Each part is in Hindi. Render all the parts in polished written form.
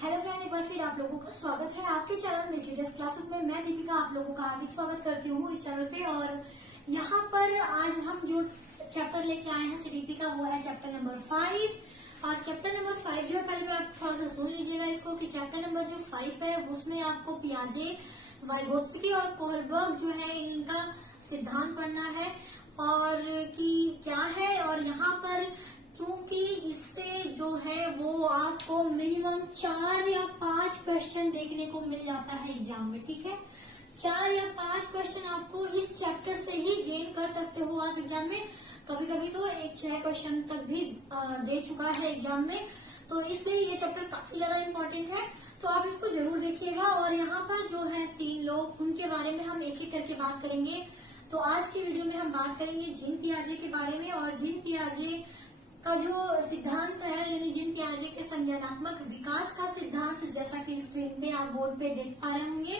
हेलो फ्रेंड, एक बार फिर आप लोगों का स्वागत है आपके चैनल मिस्टीरियस क्लासेस में। मैं दीपिका आप लोगों का हार्दिक स्वागत करती हूँ इस चैनल पे। और यहाँ पर आज हम जो चैप्टर लेके आए हैं सीडीपी का, वो है चैप्टर नंबर 5। और चैप्टर नंबर 5 जो है, पहले भी आप थोड़ा सा सुन लीजिएगा इसको कि चैप्टर नंबर जो 5 है उसमें आपको पियाजे, वाइगोत्स्की और कोहलबर्ग जो है इनका सिद्धांत पढ़ना है और कि क्या है। और यहाँ पर क्योंकि इससे जो है वो आपको मिनिमम 4 या 5 क्वेश्चन देखने को मिल जाता है एग्जाम में, ठीक है। 4 या 5 क्वेश्चन आपको इस चैप्टर से ही गेन कर सकते हो आप एग्जाम में। कभी कभी तो 6 क्वेश्चन तक भी दे चुका है एग्जाम में, तो इसलिए ये चैप्टर काफी ज्यादा इम्पोर्टेंट है। तो आप इसको जरूर देखिएगा। और यहाँ पर जो है 3 लोग, उनके बारे में हम एक एक करके बात करेंगे। तो आज की वीडियो में हम बात करेंगे जीन पियाजे के बारे में। और जीन पियाजे का जो सिद्धांत है, यानी जीन पियाजे के संज्ञानात्मक विकास का सिद्धांत, जैसा कि स्क्रीन पे आप बोर्ड पे देख पा रहे होंगे,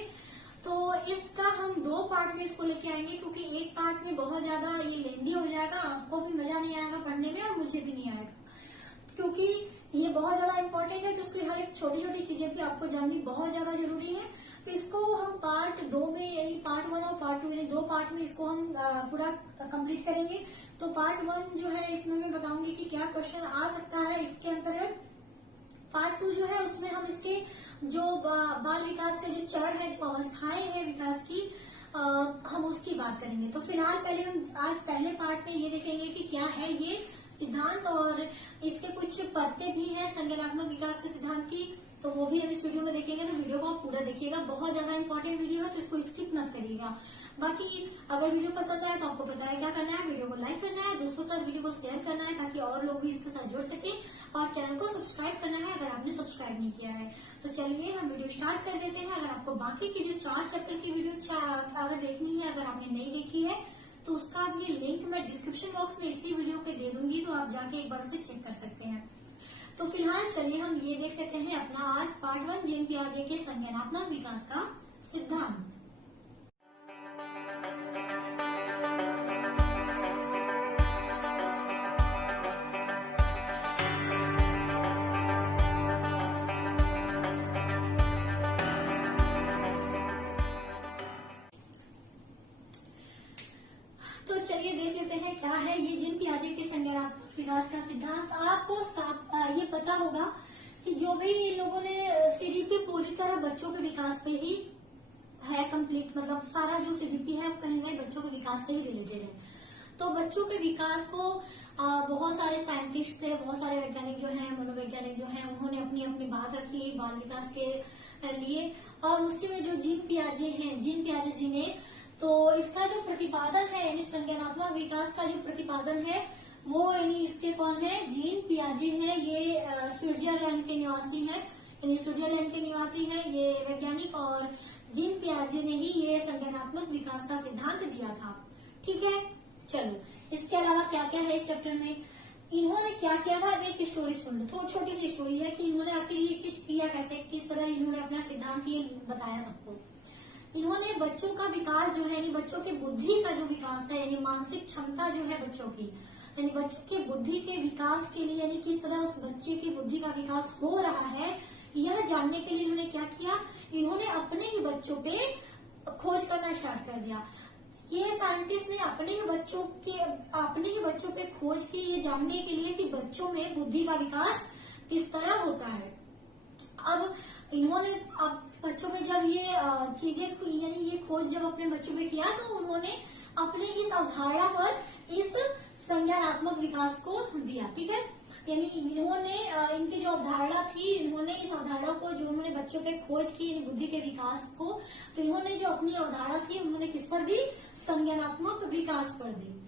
तो इसका हम 2 पार्ट में इसको लेके आएंगे। क्योंकि एक पार्ट में बहुत ज्यादा ये लेंदी हो जाएगा, आपको भी मजा नहीं आएगा पढ़ने में और मुझे भी नहीं आएगा, क्योंकि ये बहुत ज्यादा इम्पोर्टेंट है। तो उसकी हर एक छोटी छोटी चीजें भी आपको जाननी बहुत ज्यादा जरूरी है। तो इसको हम पार्ट 2 में, यानी पार्ट 1 और पार्ट 2, यानी 2 पार्ट में इसको हम पूरा कंप्लीट करेंगे। तो पार्ट 1 जो है इसमें मैं बताऊंगी कि क्या क्वेश्चन आ सकता है इसके अंतर्गत। पार्ट 2 जो है उसमें हम इसके जो बाल विकास के जो चरण है, जो अवस्थाएं हैं विकास की, हम उसकी बात करेंगे। तो फिलहाल पहले हम आज पहले पार्ट में ये देखेंगे कि क्या है ये सिद्धांत, और इसके कुछ परतें भी हैं संज्ञानात्मक विकास के सिद्धांत की, तो वो भी हम इस वीडियो में देखेंगे। तो वीडियो को आप पूरा देखिएगा, बहुत ज्यादा इंपॉर्टेंट वीडियो है, तो इसको स्किप मत करिएगा। बाकी अगर वीडियो पसंद आए तो आपको पता है क्या करना है, वीडियो को लाइक करना है, दोस्तों के साथ वीडियो को शेयर करना है ताकि और लोग भी इसके साथ जुड़ सके, और चैनल को सब्सक्राइब करना है अगर आपने सब्सक्राइब नहीं किया है। तो चलिए हम वीडियो स्टार्ट कर देते हैं। अगर आपको बाकी की जो 4 चैप्टर की वीडियो अगर देखनी है, अगर आपने नहीं देखी है, तो उसका भी लिंक मैं डिस्क्रिप्शन बॉक्स में इसी वीडियो के दे दूंगी, तो आप जाके एक बार उसे चेक कर सकते हैं। तो फिलहाल चलिए हम ये देख लेते हैं अपना आज पार्ट 1, जीन पियाजे के संज्ञानात्मक विकास का सिद्धांत। तो चलिए देख लेते हैं क्या है ये जीन पियाजे के संज्ञानात्मक विकास का सिद्धांत। आपको ये पता होगा कि जो भी इन लोगों ने सीडीपी पूरी तरह बच्चों के विकास पे ही है कंप्लीट, मतलब सारा जो सीडीपी है कहीं ना बच्चों के विकास से ही रिलेटेड है। तो बच्चों के विकास को बहुत सारे साइंटिस्ट थे, बहुत सारे वैज्ञानिक जो हैं, मनोवैज्ञानिक जो हैं, उन्होंने अपनी अपनी बात रखी बाल विकास के लिए। और उसी में जो जीन पियाजे हैं, जीन पियाजे जी ने, तो इसका जो प्रतिपादन है, यानी संज्ञानात्मक विकास का जो प्रतिपादन है वो, यानी इसके कौन है, जीन पियाजे हैं। ये स्विट्जरलैंड के निवासी हैं, यानी स्विट्जरलैंड के निवासी हैं ये वैज्ञानिक, और जीन पियाजे ने ही ये संज्ञानात्मक विकास का सिद्धांत दिया था, ठीक है। चलो, इसके अलावा क्या क्या है इस चैप्टर में, इन्होंने क्या किया था, एक स्टोरी सुन लो। थोड़ी छोटी सी स्टोरी है कि इन्होंने आखिर ये चीज किया कैसे, किस तरह इन्होंने अपना सिद्धांत ये बताया सबको। इन्होंने बच्चों का विकास जो है, यानी बच्चों के बुद्धि का जो विकास है, यानी मानसिक क्षमता जो है बच्चों की, यानी बच्चों के बुद्धि के विकास के लिए, यानी किस तरह उस बच्चे की बुद्धि का विकास हो रहा है, यह जानने के लिए इन्होंने क्या किया, इन्होंने अपने ही बच्चों पे खोज करना स्टार्ट कर दिया। ये साइंटिस्ट ने अपने ही बच्चों पे खोज की, ये जानने के लिए कि बच्चों में बुद्धि का विकास किस तरह होता है। अब इन्होंने बच्चों में जब ये चीजें, यानी ये खोज जब अपने बच्चों में किया, तो उन्होंने अपने इस अवधारणा पर इस संज्ञानात्मक विकास को दिया, ठीक है। यानी इन्होंने इनकी जो अवधारणा थी, इन्होंने इस अवधारणा को, जो उन्होंने बच्चों पे खोज की बुद्धि के विकास को, तो इन्होंने जो अपनी अवधारणा थी उन्होंने किस पर दी, संज्ञानात्मक विकास पर दी।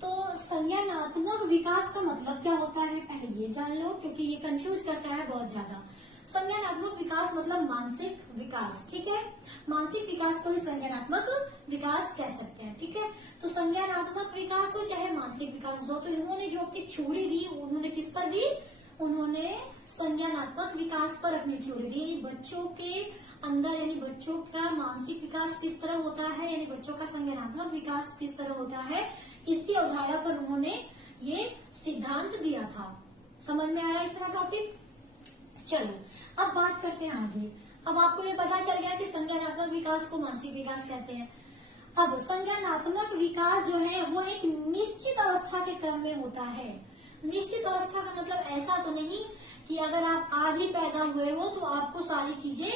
तो संज्ञानात्मक विकास का मतलब क्या होता है पहले ये जान लो, क्योंकि ये कंफ्यूज करता है बहुत ज्यादा। संज्ञानात्मक विकास मतलब मानसिक विकास, ठीक है। मानसिक विकास को ही संज्ञानात्मक विकास कह सकते हैं, ठीक है। तो संज्ञानात्मक विकास हो चाहे मानसिक विकास हो, तो इन्होंने जो अपनी थ्योरी दी, उन्होंने किस पर दी, उन्होंने संज्ञानात्मक विकास पर अपनी थ्योरी दी। यानी बच्चों के अंदर, यानी बच्चों का मानसिक विकास किस तरह होता है, यानी बच्चों का संज्ञानात्मक विकास किस तरह होता है, इसी अवधारणा पर उन्होंने ये सिद्धांत दिया था। समझ में आया इतना टॉपिक। चलो अब बात करते हैं आगे। अब आपको ये पता चल गया कि संज्ञानात्मक विकास को मानसिक विकास कहते हैं। अब संज्ञानात्मक विकास जो है वो एक निश्चित अवस्था के क्रम में होता है। निश्चित अवस्था का मतलब ऐसा तो नहीं कि अगर आप आज ही पैदा हुए हो तो आपको सारी चीजें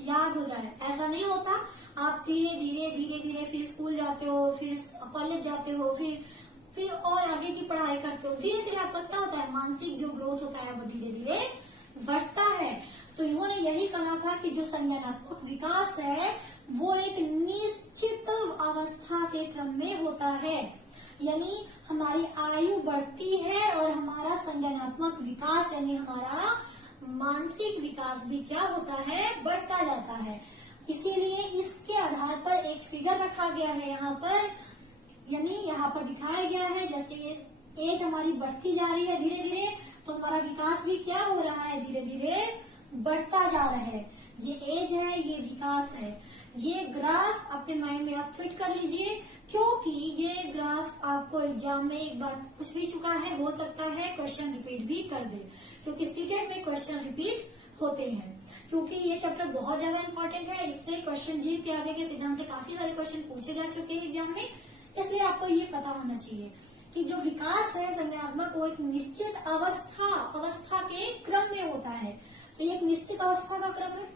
याद हो जाए, ऐसा नहीं होता। आप धीरे धीरे धीरे धीरे फिर स्कूल जाते हो, फिर कॉलेज जाते हो, फिर और आगे की पढ़ाई करते हो, धीरे धीरे आपका क्या होता है, मानसिक जो ग्रोथ होता है वो धीरे धीरे बढ़ता है। तो इन्होंने यही कहा था कि जो संज्ञानात्मक विकास है वो एक निश्चित अवस्था के क्रम में होता है, यानी हमारी आयु बढ़ती है और हमारा संज्ञानात्मक विकास यानी हमारा मानसिक विकास भी क्या होता है, बढ़ता जाता है। इसीलिए इसके आधार पर एक फिगर रखा गया है यहाँ पर, यानी यहाँ पर दिखाया गया है जैसे एज हमारी बढ़ती जा रही है धीरे धीरे, तो हमारा विकास भी क्या हो रहा है, धीरे धीरे बढ़ता जा रहा है। ये एज है, ये विकास है। ये ग्राफ अपने माइंड में आप फिट कर लीजिए, क्योंकि ये ग्राफ आपको एग्जाम में एक बार पूछ भी चुका है, हो सकता है क्वेश्चन रिपीट भी कर दे, क्योंकि सीटेट में क्वेश्चन रिपीट होते हैं। क्योंकि ये चैप्टर बहुत ज्यादा इंपॉर्टेंट है, इससे क्वेश्चन जीव के आगे के सिद्धांत से काफी सारे क्वेश्चन पूछे जा चुके हैं एग्जाम में, इसलिए आपको ये पता होना चाहिए कि जो विकास है संज्ञानात्मक वो एक निश्चित अवस्था के क्रम में होता है। तो ये एक निश्चित अवस्था का क्रम है,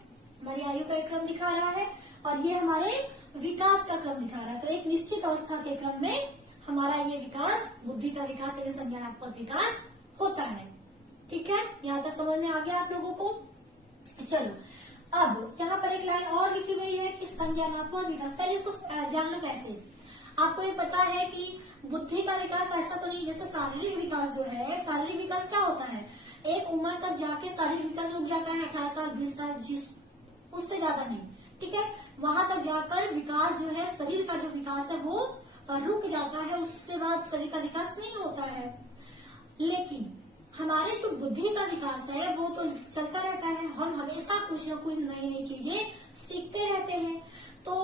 हमारी आयु का एक क्रम दिखा रहा है, और ये हमारे विकास का क्रम दिखा रहा है। तो एक निश्चित अवस्था के क्रम में हमारा ये विकास, बुद्धि का विकास या संज्ञानात्मक विकास होता है। ठीक है, यहाँ तक समझ में आ गया आप लोगों को। चलो, अब यहाँ पर एक लाइन और लिखी गई है कि संज्ञानात्मक विकास, पहले इसको जानना कैसे। आपको ये पता है कि बुद्धि का विकास ऐसा तो नहीं, जैसे शारीरिक विकास जो है, शारीरिक विकास क्या होता है, एक उम्र तक जाके शारीरिक विकास रुक जाता है, 18 साल 20 साल, उससे ज्यादा नहीं। ठीक है, वहां तक जाकर विकास जो है, शरीर का जो विकास है वो रुक जाता है, उसके बाद शरीर का विकास नहीं होता है। लेकिन हमारे जो बुद्धि का विकास है वो तो चलता रहता है, हम हमेशा कुछ न कुछ नई नई चीजें सीखते रहते हैं। तो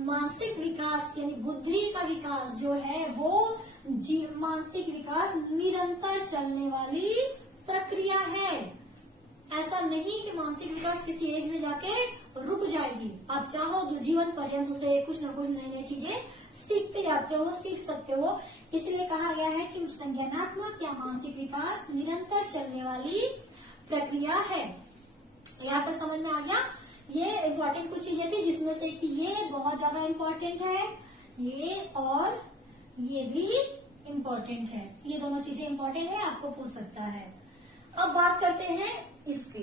मानसिक विकास यानी बुद्धि का विकास जो है वो मानसिक विकास निरंतर चलने वाली प्रक्रिया है। ऐसा नहीं कि मानसिक विकास किसी एज में जाके रुक जाएगी, आप चाहो तो जीवन पर्यंत उसे कुछ न कुछ नई नई चीजें सीखते जाते हो, सीख सकते हो। इसलिए कहा गया है कि संज्ञानात्मक या मानसिक विकास निरंतर चलने वाली प्रक्रिया है। यहाँ तक समझ में आ गया। ये इम्पोर्टेंट कुछ चीजें थी जिसमें से कि ये बहुत ज्यादा इम्पोर्टेंट है, ये और ये भी इम्पोर्टेंट है, ये दोनों चीजें इम्पोर्टेंट है, आपको पूछ सकता है। अब बात करते हैं इसके,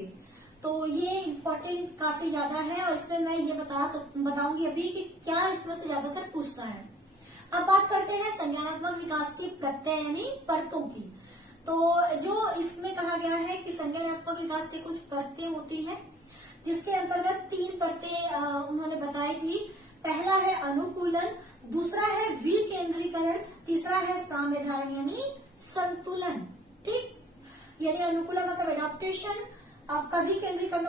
तो ये इम्पोर्टेंट काफी ज्यादा है और इसमें मैं ये बताऊंगी अभी कि क्या इसमें से ज्यादातर पूछता है। अब बात करते हैं संज्ञानात्मक विकास की प्रत्यय यानी परतों की। तो जो इसमें कहा गया है कि संज्ञानात्मक विकास की कुछ परतें होती हैं, जिसके अंतर्गत 3 परतें उन्होंने बताई थी। पहला है अनुकूलन, दूसरा है विकेंद्रीकरण, तीसरा है साम्यधारण यानी संतुलन। ठीक, यानी अनुकूलन मतलब एडाप्टेशन, आपका विकेंद्रीकरण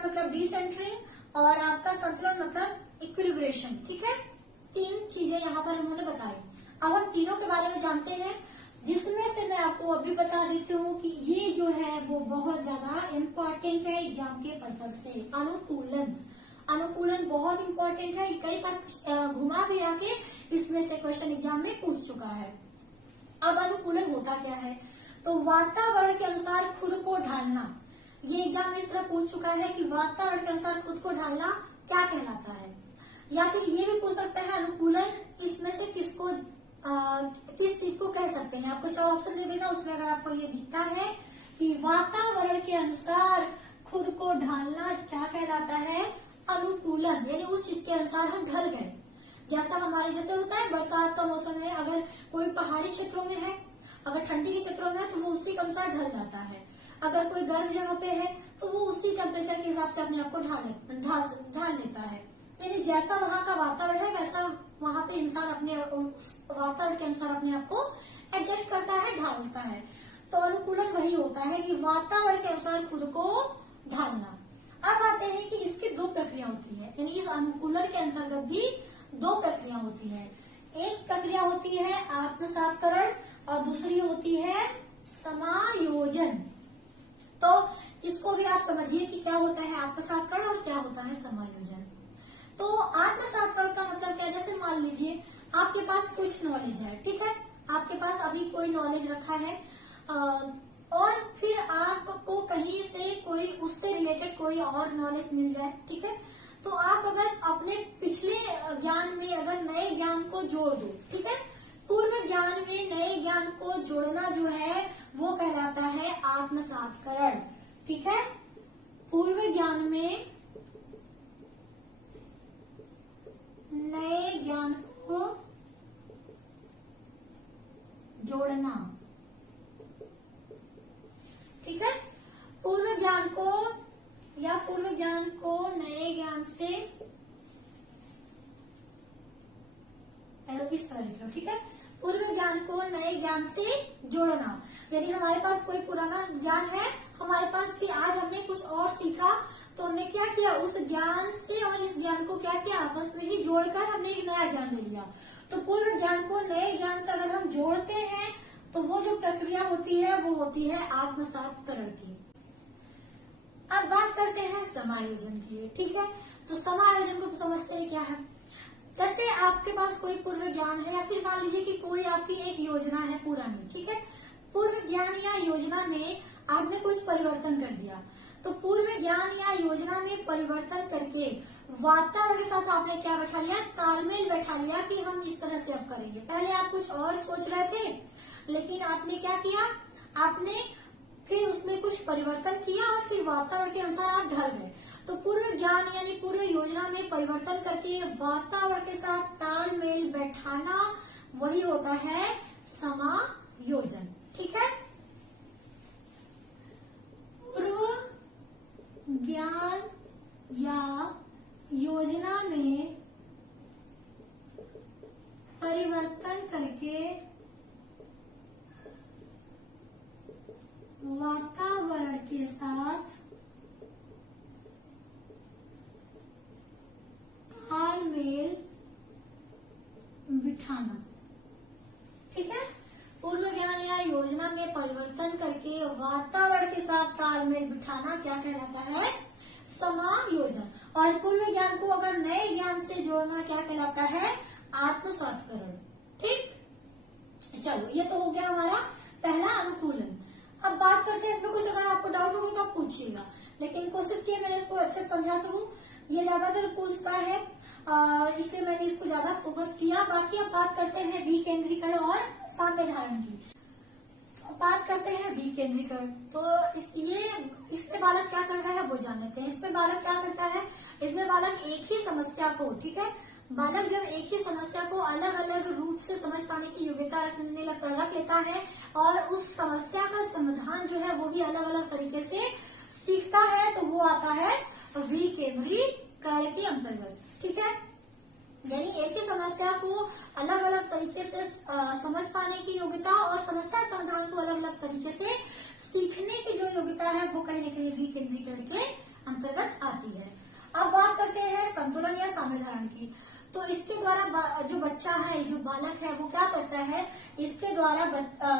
मतलब डिसेंटरिंग, और आपका संतुलन मतलब इक्विलिब्रेशन। ठीक है, 3 चीजें यहाँ पर उन्होंने बताई। अब हम तीनों के बारे में जानते हैं, जिसमें से मैं आपको अभी बता देती हूँ कि ये जो है वो बहुत ज्यादा इम्पोर्टेंट है एग्जाम के पर्पज से। अनुकूलन बहुत इम्पोर्टेंट है, कई बार घुमा फिरा के इसमें से क्वेश्चन एग्जाम में पूछ चुका है। अब अनुकूलन होता क्या है, तो वातावरण के अनुसार खुद को ढालना। ये एग्जाम में इस तरह पूछ चुका है कि वातावरण के अनुसार खुद को ढालना क्या कहलाता है। या फिर ये भी पूछ सकता है अनुकूलन इसमें से किस चीज को कह सकते हैं। आपको 4 ऑप्शन दे देना, उसमें अगर आपको ये दिखता है कि वातावरण के अनुसार खुद को ढालना क्या कहलाता है, अनुकूलन, यानी उस चीज के अनुसार हम ढल गए। जैसा हमारे जैसे होता है बरसात का मौसम है, अगर कोई पहाड़ी क्षेत्रों में है, अगर ठंडी के क्षेत्रों में है तो वो उसी के अनुसार ढल जाता है। अगर कोई गर्म जगह पे है तो वो उसी टेम्परेचर के हिसाब से अपने आप को ढाल लेता है। यानी जैसा वहाँ का वातावरण है वैसा वहाँ पे इंसान अपने वातावरण के अनुसार अपने आप को एडजस्ट करता है, ढालता है। तो अनुकूलन वही होता है कि वातावरण के अनुसार खुद को ढालना। अब आते हैं कि इसकी 2 प्रक्रिया होती है, यानी इस अनुकूलन के अंतर्गत भी 2 प्रक्रिया होती है। एक प्रक्रिया होती है आत्मसातकरण और दूसरी होती है समायोजन। तो इसको भी आप समझिए कि क्या होता है आत्मसात्करण और क्या होता है समायोजन। तो आत्मसात्करण का मतलब क्या है, जैसे मान लीजिए आपके पास कुछ नॉलेज है, ठीक है, आपके पास अभी कोई नॉलेज रखा है और फिर आपको कहीं से कोई उससे रिलेटेड कोई और नॉलेज मिल जाए, ठीक है, तो आप अगर अपने पिछले ज्ञान में अगर नए ज्ञान को जोड़ दो, ठीक है, पूर्व ज्ञान में नए ज्ञान को जोड़ना जो है वो कहलाता है आत्मसात्करण, ठीक है। पूर्व ज्ञान में नए ज्ञान को जोड़ना, ठीक है, पूर्व ज्ञान को या पूर्व ज्ञान को नए ज्ञान से इस तरह लिख लो, ठीक है, पूर्व ज्ञान को नए ज्ञान से जोड़ना। यदि हमारे पास कोई पुराना ज्ञान है, हमारे पास फिर आज हमने कुछ और सीखा, तो हमने क्या किया, उस ज्ञान से और इस ज्ञान को क्या किया, आपस में ही जोड़कर हमने एक नया ज्ञान ले लिया। तो पूर्व ज्ञान को नए ज्ञान से अगर हम जोड़ते हैं तो वो जो प्रक्रिया होती है वो होती है आत्मसात्करण की। अब बात करते हैं समायोजन की, ठीक है। तो समायोजन को समझते हैं क्या है। जैसे आपके पास कोई पूर्व ज्ञान है या फिर मान लीजिए कि कोई आपकी एक योजना है पुरानी, ठीक है, पूर्व ज्ञान या योजना में आपने कुछ परिवर्तन कर दिया, तो पूर्व ज्ञान या योजना में परिवर्तन करके वातावरण के साथ आपने क्या बैठा लिया, तालमेल बैठा लिया कि हम इस तरह से अब करेंगे। पहले आप कुछ और सोच रहे थे, लेकिन आपने क्या किया, आपने फिर उसमें कुछ परिवर्तन किया और फिर वातावरण के अनुसार आप ढल गए। तो पूर्व ज्ञान यानी पूर्व योजना में परिवर्तन करके वातावरण के साथ तालमेल बैठाना, वही होता है समायोजन, ठीक है। पूर्व ज्ञान या योजना में परिवर्तन करके वातावरण के साथ तालमेल बिठाना, ठीक है। पूर्व ज्ञान या योजना में परिवर्तन करके वातावरण के साथ तालमेल बिठाना क्या कहलाता है, समायोजन। और पूर्व ज्ञान को अगर नए ज्ञान से जोड़ना क्या कहलाता है, आत्मसात्करण, ठीक। चलो ये तो हो गया हमारा पहला अनुकूलन। अब बात करते हैं इसमें कुछ अगर आपको डाउट होगा तो आप पूछिएगा, लेकिन कोशिश की मैंने इसको अच्छे से समझा सकूं। ये ज्यादातर पूछता है इसलिए मैंने इसको ज्यादा फोकस किया। बाकी अब बात करते हैं विकेंद्रीकरण और साम्य धारण की। बात करते हैं विकेंद्रीकरण। तो इसमें बालक क्या करता है वो जान लेते हैं। इसमें बालक क्या करता है, इसमें बालक एक ही समस्या को, ठीक है, बालक जब एक ही समस्या को अलग अलग रूप से समझ पाने की योग्यता रख लेता है और उस समस्या का समाधान जो है वो भी अलग अलग तरीके से सीखता है, तो वो आता है विकेंद्रीकरण के अंतर्गत, ठीक है। यानी एक ही समस्या को अलग अलग तरीके से समझ पाने की योग्यता और समस्या समाधान को अलग अलग तरीके से सीखने की जो योग्यता है वो कहीं न कहीं विकेंद्रीकरण के अंतर्गत आती है। अब बात करते हैं संतुलन या साम्य धारण की। तो इसके द्वारा जो बच्चा है, जो बालक है, वो क्या करता है, इसके द्वारा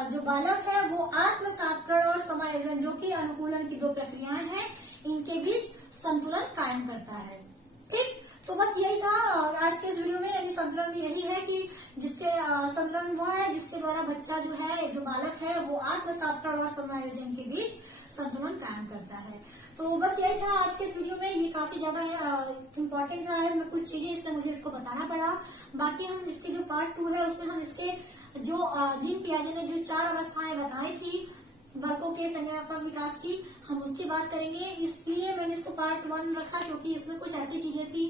जो बालक है वो आत्मसात्करण और समायोजन, जो कि अनुकूलन की दो प्रक्रियाएं हैं, इनके बीच संतुलन कायम करता है, ठीक। तो बस यही था आज के इस वीडियो में। यानी संतुलन भी यही है कि जिसके संतुलन वो है जिसके द्वारा बच्चा जो है, जो बालक है, वो आत्मसात्करण और समायोजन के बीच संतुलन कायम करता है। तो बस यही था आज के इस वीडियो में। ये काफी ज्यादा इम्पोर्टेंट रहा है, मैं कुछ चीजें इसलिए मुझे इसको बताना पड़ा। बाकी हम इसके जो पार्ट 2 है उसमें हम इसके जो जीन पियाजे ने जो 4 अवस्थाएं बताई थी बालकों के संज्ञानात्मक विकास की, हम उसकी बात करेंगे। इसलिए मैंने इसको पार्ट 1 रखा क्योंकि इसमें कुछ ऐसी चीजें थी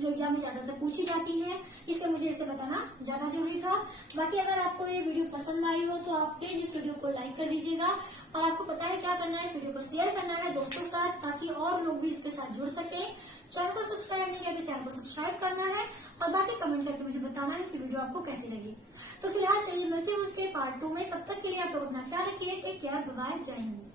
जो एग्जाम में ज्यादातर पूछी जाती है, इसलिए मुझे इसे बताना ज्यादा जरूरी था। बाकी अगर आपको ये वीडियो पसंद आई हो तो आप प्लीज इस वीडियो को लाइक कर दीजिएगा और आपको पता है क्या करना है, इस वीडियो को शेयर करना है दोस्तों के साथ ताकि और लोग भी इसके साथ जुड़ सके। चैनल को सब्सक्राइब नहीं किया तो चैनल को सब्सक्राइब करना है और बाकी कमेंट करके मुझे बताना है कि वीडियो आपको कैसी लगी। तो फिलहाल चलिए मिलते हैं उसके पार्ट 2 में। तब तक के लिए आप लोग अपना ख्याल रखिए। टेक केयर, बाय बाय, जय हिंद।